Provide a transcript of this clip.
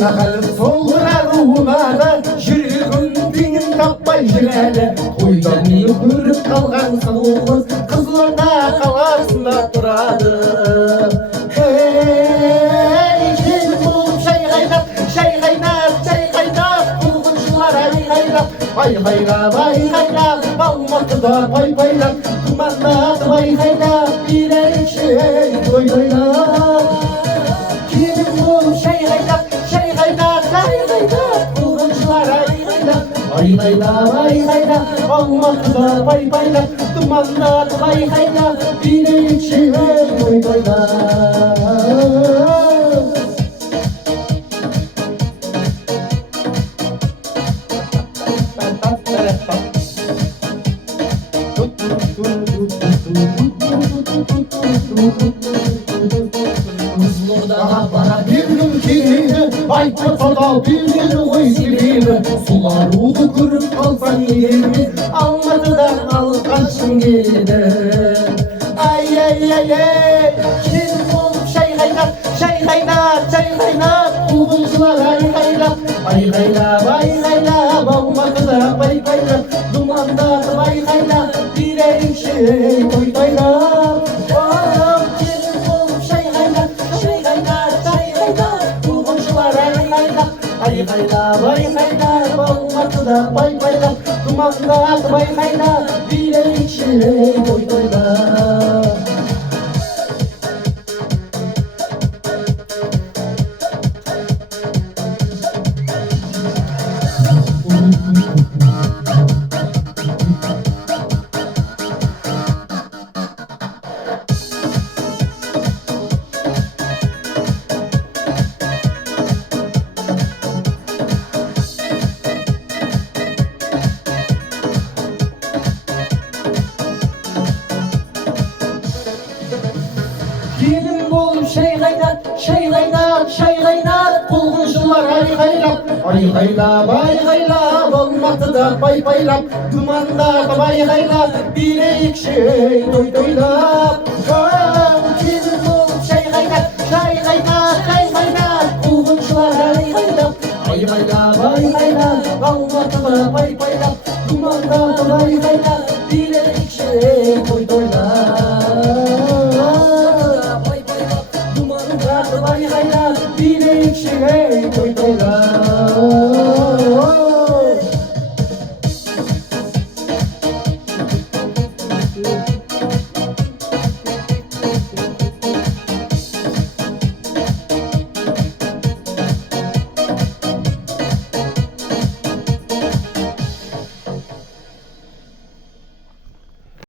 Naqalib so'ldirar ruhumada жүрегім теңін таппай жүр әлі тойдан мені көріп қалған сұлу қыз Қызылорда қаласында тұрады келін болып шай қайнап қуғыншылар айғайлап айғайлап Алматыда пай-пайлап тұмандатып айғайлап билейікші той тойлап келін болып шай қайнап қуғыншылар айғайлап Алматыда пай-пайлап тұмандатып айғайлап билейікші той тойлап Қызылордаға бара бергім келеді айтпаса да белгілі ғой себебі Сұларуды көріп қалсаң егер Алматыдан алқашым келеді Ай-ай-ай-ай келін болып шай қайнап қуғыншылар айғайлап Алматыда пай-пайлап думандатып айғайлап билейікші той тойлап келін болып шай қайнап қуғыншылар айғайлап Алматыда пай-пайлап думандатып айғайлап билейікші той тойлап келін болып шай қайнат қуғыншылар айғайлап Алматыда пай-пайлап думандатып айғайлап билейікші той тойлап келін болып шай қайнат қуғыншылар айғайлап Алматыда пай-пайлап думандатып айғайлап билейікші той тойлап